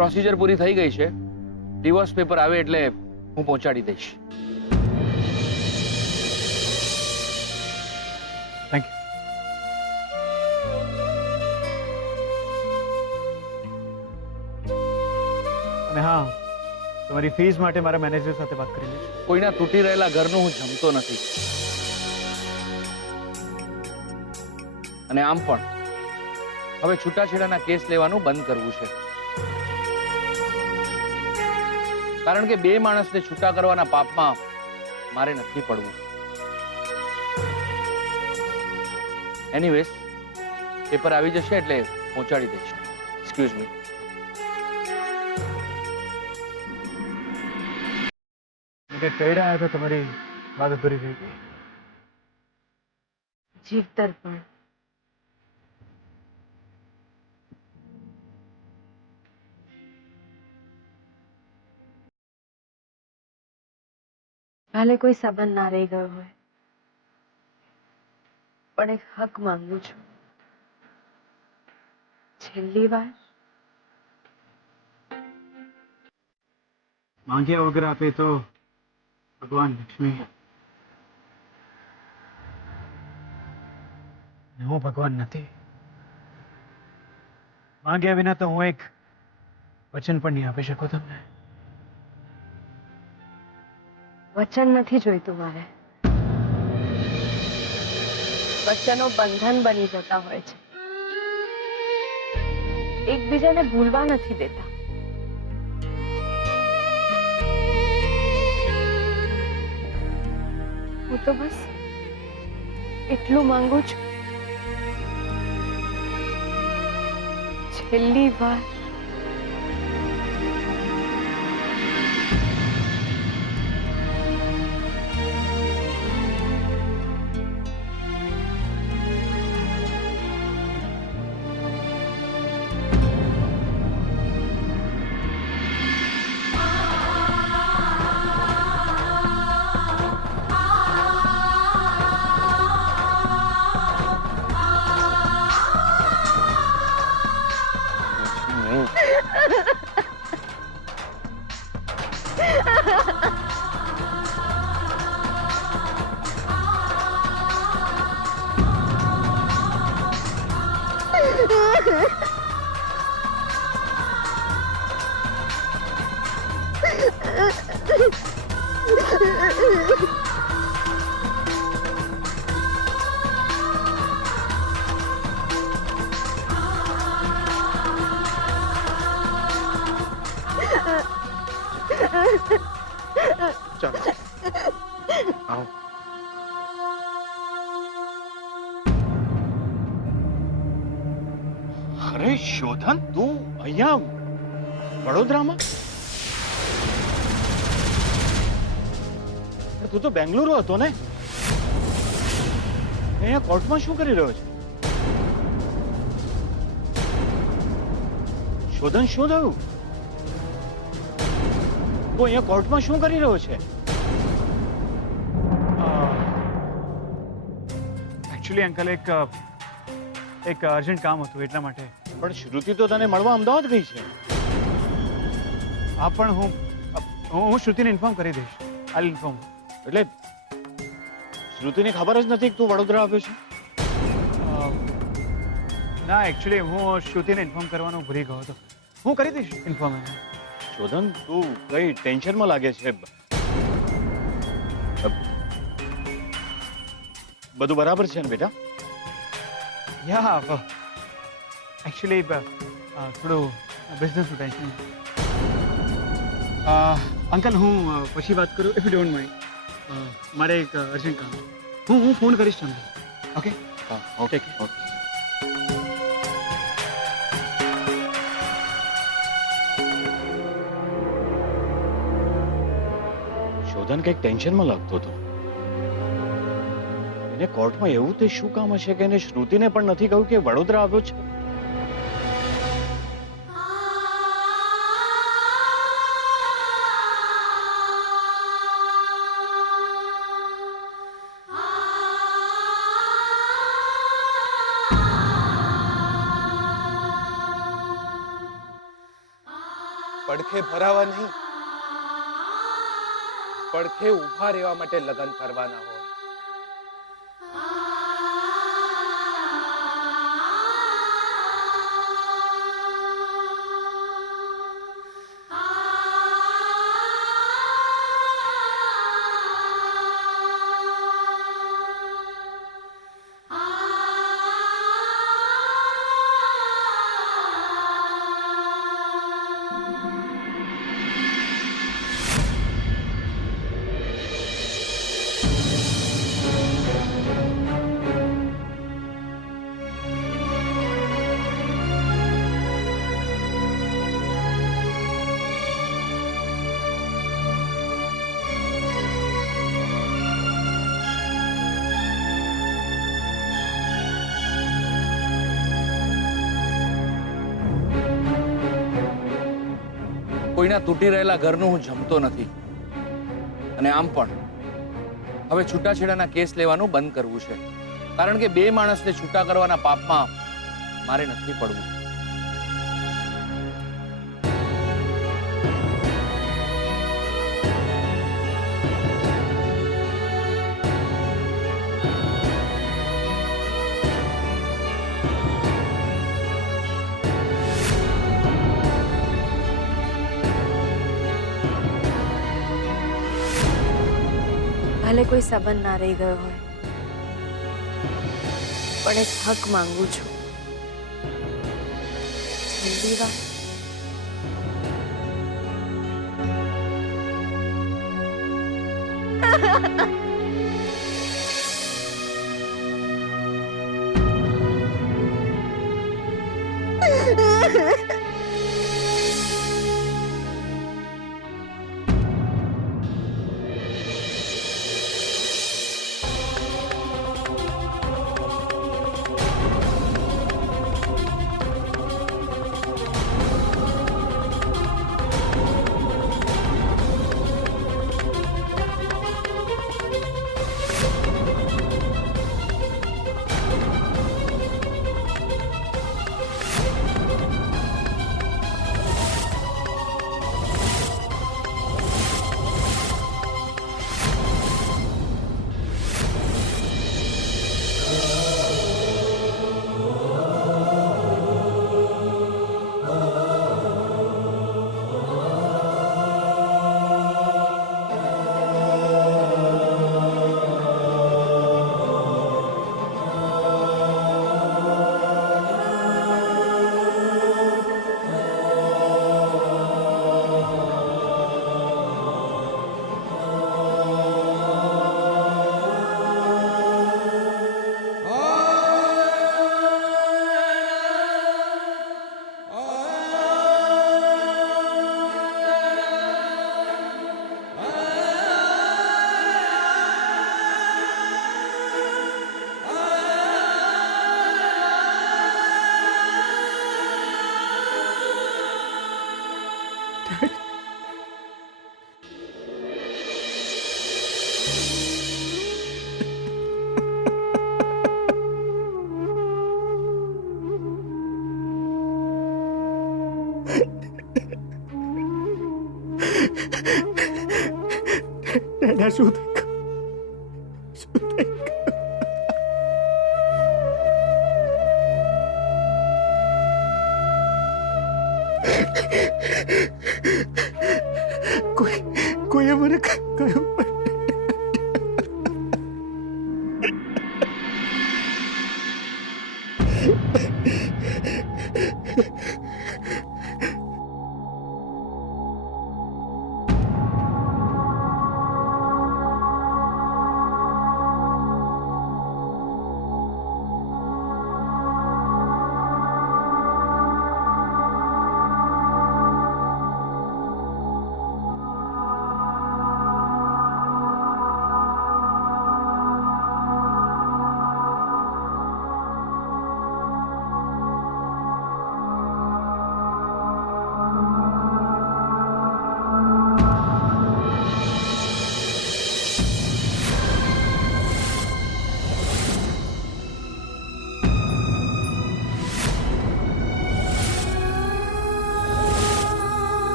Procedure પૂરી થઈ ગઈ છે. ડિવોર્સ પેપર આવે એટલે હું પહોંચાડી દઈશ. Thank you. અને હા, તમારી ફીસ માટે મારા મેનેજર સાથે વાત કરી લઈશ. કોઈના તૂટી રહેલા ઘરનું હું જમતો નથી. અને આમ પણ હવે છૂટાછેડાના કેસ લેવાનું બંધ કરવું છે. કારણ કે બે માણસને છૂટા કરવાના પાપમાં મારે નથી પડવું. એનીવેઝ, પેપર આવી જશે એટલે પહોંચાડી દઈશ. Excuse me. કે કઈ રહ્યા હતા, તમારી વાત અધૂરી થઈ ગઈ. જીવતર પણ ભલે કોઈ સંબંધ ના રહી ગયો હોય, પણ એક હક માંગુ છું. છેલ્લી વાર માંગ્યા વગર આપે તો ભગવાન લક્ષ્મી. હું ભગવાન નથી. માંગ્યા વિના તો હું એક વચન પણ નહીં આપી શકું તમને. વચન નથી જોઈતું મારે. વચનો બંધન બની જતા હોય છે, એકબીજાને ભૂલવા નથી દેતા. હું તો બસ એટલું માંગુ છું, છેલ્લી વાર ચાલો આવો. અરે શોધન, તું અહીંયા વડોદરામાં? તું તો બેંગ્લુરુ હતો ને? અહીંયા કોર્ટમાં શું કરી રહ્યો છે? શોધન, શું થયું? તું અહીંયા કોર્ટમાં શું કરી રહ્યો છે? એકચ્યુઅલી અંકલ, એક અર્જન્ટ કામ હતું એટલા માટે. પણ શ્રુતિ તો તને મળવા અમદાવાદ ગઈ છે. હા, પણ હું શ્રુતિને ઇન્ફોર્મ કરી દઈશ. આઈ ઇન્ફોર્મ. એટલે શ્રુતિને ખબર જ નથી કે તું વડોદરા આવ્યો છે? ના, એકચ્યુઅલી હું શ્રુતિને ઇન્ફોર્મ કરવાનું ભૂલી ગયો હતો. હું કરી દઈશ ઇન્ફોર્મ એને. શોધન, તું કઈ ટેન્શનમાં લાગે છે? બધું બરાબર છે ને બેટા? યા, એકચ્યુઅલી થોડું બિઝનેસનું ટેન્શન. અંકલ, હું પછી વાત કરું, ઇફ યુ ડોન્ટ માઇન્ડ. મારે એક અર્જન્ટ કામ છે. હું ફોન કરીશ તમને. ઓકે? હા, ઓકે ઓકે. શોધન કંઈક ટેન્શનમાં લાગતો હતો. એને કોર્ટમાં એવું તે શું કામ હશે કે એને શ્રુતિને પણ નથી કહ્યું કે વડોદરા આવ્યો છે? પડખે ભરાવા નહીં, પડખે ઊભા રહેવા માટે લગ્ન કરવાના હોય. કોઈના તૂટી રહેલા ઘરનું હું જમતો નથી. અને આમ પણ હવે છૂટાછેડાના કેસ લેવાનું બંધ કરવું છે, કારણ કે બે માણસને છૂટા કરવાના પાપમાં મારે નથી પડવું. ભલે કોઈ સંબંધ ના રહી ગયો હોય, પણ એક હક માંગુ છું. છેલ્લી વાર ડેડા શું થઈ ગયું? કોઈએ મને કહ્યું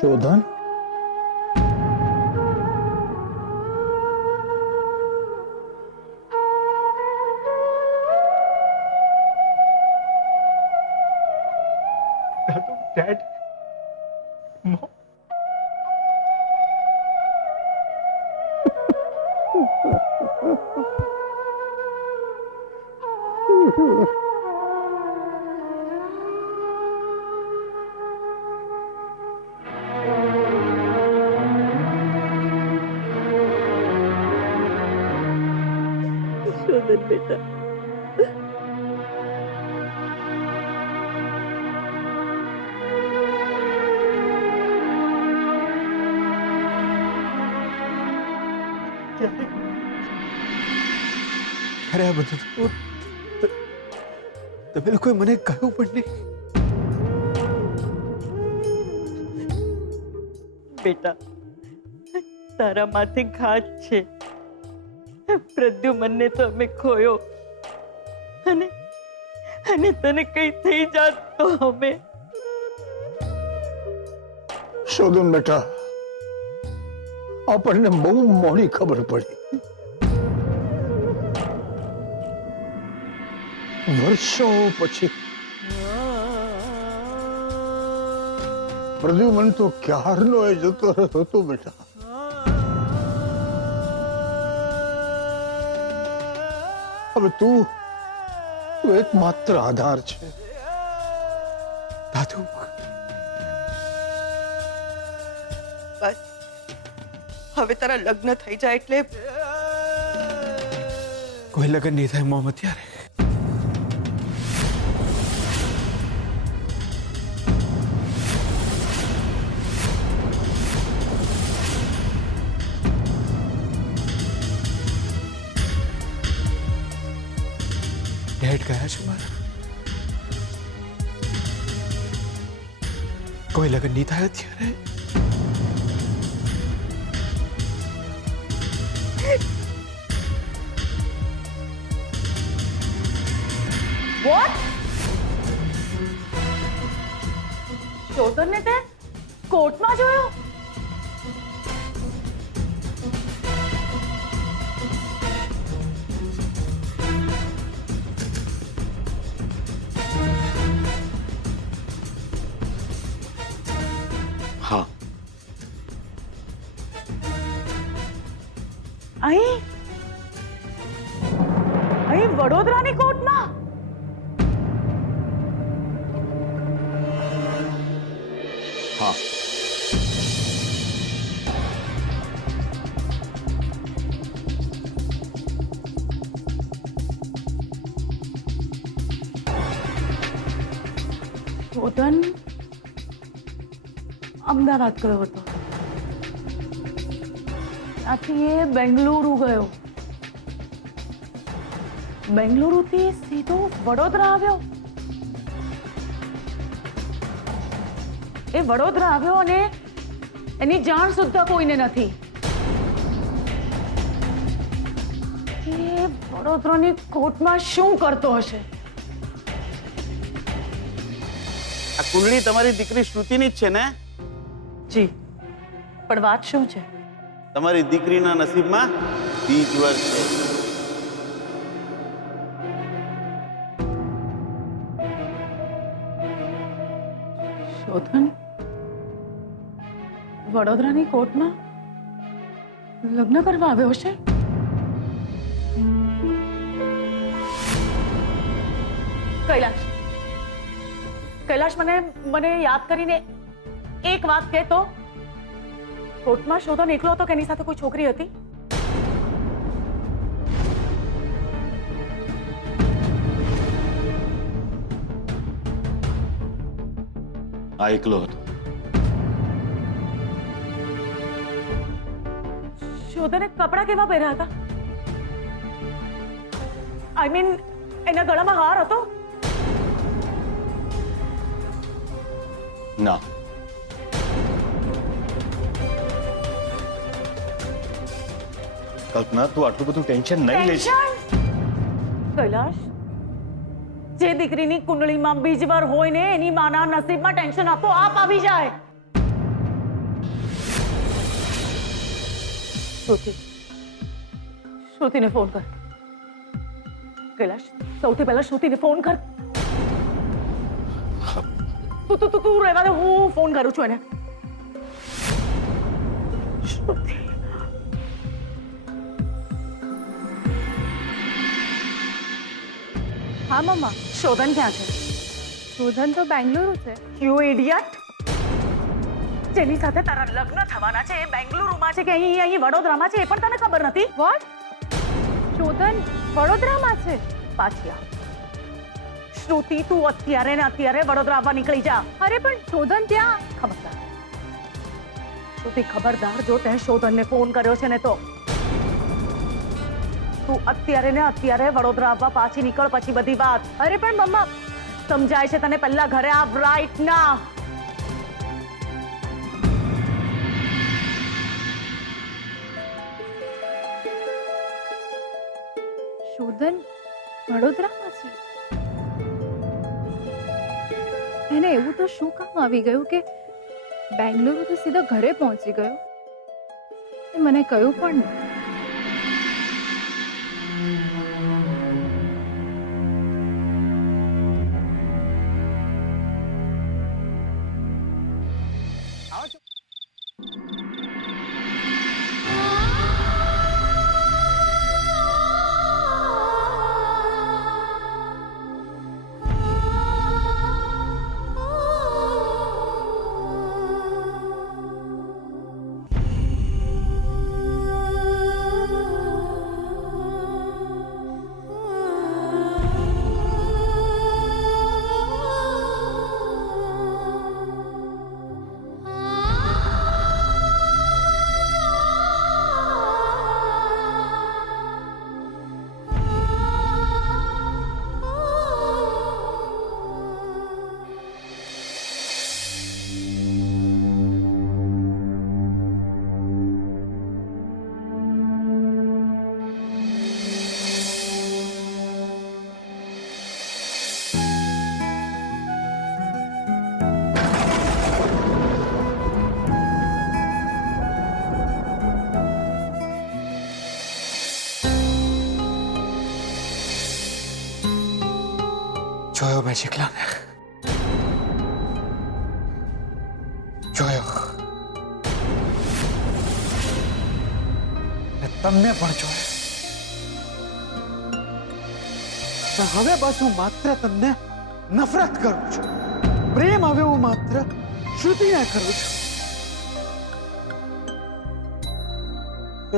શોધન, ડેડ, મોમ, શોધન બેટા, અરે આ બધું તમે લોકોએ મને કહ્યું પણ નહીં. બેટા તારા માથે ઘાત છે. પ્રદ્યુમનને તો અમે ખોયો અને અને તને કઈ થઈ જાત તો અમે શોધન બેટા, આપણને બહુ મોડી ખબર પડી. વર્ષો પછી પ્રદ્યુમન તો ક્યારનો એ જતો રહ્યો હતો બેટા. હવે તું એકમાત્ર આધાર છે. દાદુ, બસ હવે તારા લગ્ન થઈ જાય એટલે કોઈ લગ્ન નહીં થાય મોમ અત્યારે. ડેડ ગયા છે મારા. કોઈ લગ્ન નહીં થાય અત્યારે. વોટ શોધનને તે કોર્ટમાં જોયો? હા, અહીં વડોદરાની કોર્ટમાં? હા. શોધન અમદાવાદ ગયો હતો, ત્યાંથી એ બેંગલુરુ ગયો, બેંગલુરુથી સીધો વડોદરા આવ્યો. એ વડોદરા આવ્યો અને એની જાણ સુદ્ધા કોઈને નથી. એ વડોદરાની કોર્ટમાં શું કરતો હશે? આ કુંડળી તમારી દીકરી શ્રુતિની જ છે ને? જી, પણ વાત શું છે? તમારી દીકરીના નસીબમાં બીજવર છે. શોધન વડોદરાની કોર્ટમાં લગ્ન કરવા આવ્યો છે? કૈલાશ, કૈલાશ, મને યાદ કરીને એક વાત કહે તો, કોર્ટમાં શોધન એકલો હતો કે એની સાથે કોઈ છોકરી હતી? આ એકલો હતો. શોધને કપડા કેવા પહેર્યા હતા? આઈ મીન એના ગળામાં હાર હતો? ના. કલ્પના, તું આટલું બધું ટેન્શન નહીં લેશ. કૈલાશ, જે દીકરીની કુંડળીમાં બીજવાર હોય ને એની માના નસીબમાં ટેન્શન આપોઆપ આવી જાય. શ્રુતિને ફોન કર. કૈલાશ, સૌથી પહેલા શ્રુતિને ફોન કર. તું રહેવા દે, હું ફોન કરું છું એને. શ્રુતિ. હા મમ્મા, શોધન ક્યાં છે? શોધન તો બેંગલુરુ છે. You idiot! જેની સાથે તારા લગ્ન થવાના છે એ બેંગલુરુમાં છે કે અહીં વડોદરામાં છે એ પણ તને ખબર નથી. વોટ? શોધન વડોદરામાં છે? પાછી આવ. શ્રુતિ, તું અત્યારે ને અત્યારે વડોદરા આવવા નીકળી જા. અરે પણ શોધન ત્યાં. ખબરદાર શ્રુતિ, ખબરદાર, જો તે શોધનને ફોન કર્યો છે ને તો તું અત્યારે ને અત્યારે વડોદરા આવવા પાછી નીકળ, પછી બધી વાત. અરે પણ મમ્મા, સમજાય છે તને? પહેલા ઘરે આવ રાઈટ ના. શોધન વડોદરામાં છે? એને એવું તો શું કામ આવી ગયું કે બેંગલુરુ તો સીધો ઘરે પહોંચી ગયો? એ મને કહ્યું પણ નહીં. જોયો મેં ચીકલાને, જોયો. ને તમને પણ જોયો. હવે બસ હું માત્ર તમને નફરત કરું છું. પ્રેમ હવે હું માત્ર શ્રુતિને કરું છું.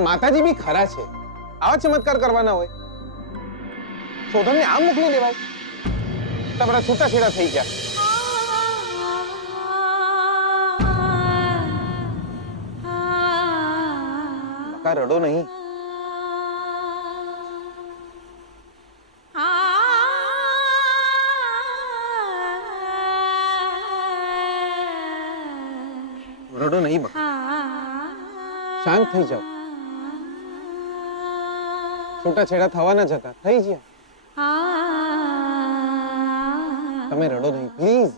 માતાજી બી ખરા છે. આવા ચમત્કાર કરવાના હોય? શોધનને આમ મોકલી દેવાય? તમારા છૂટાછેડા થઈ ગયા. બકા, રડો નહીં. રડો નહીં બકા, શાંત થઈ જાઓ. છૂટાછેડા થવાના જ હતા, થઈ ગયા. તમે રડો નહીં પ્લીઝ.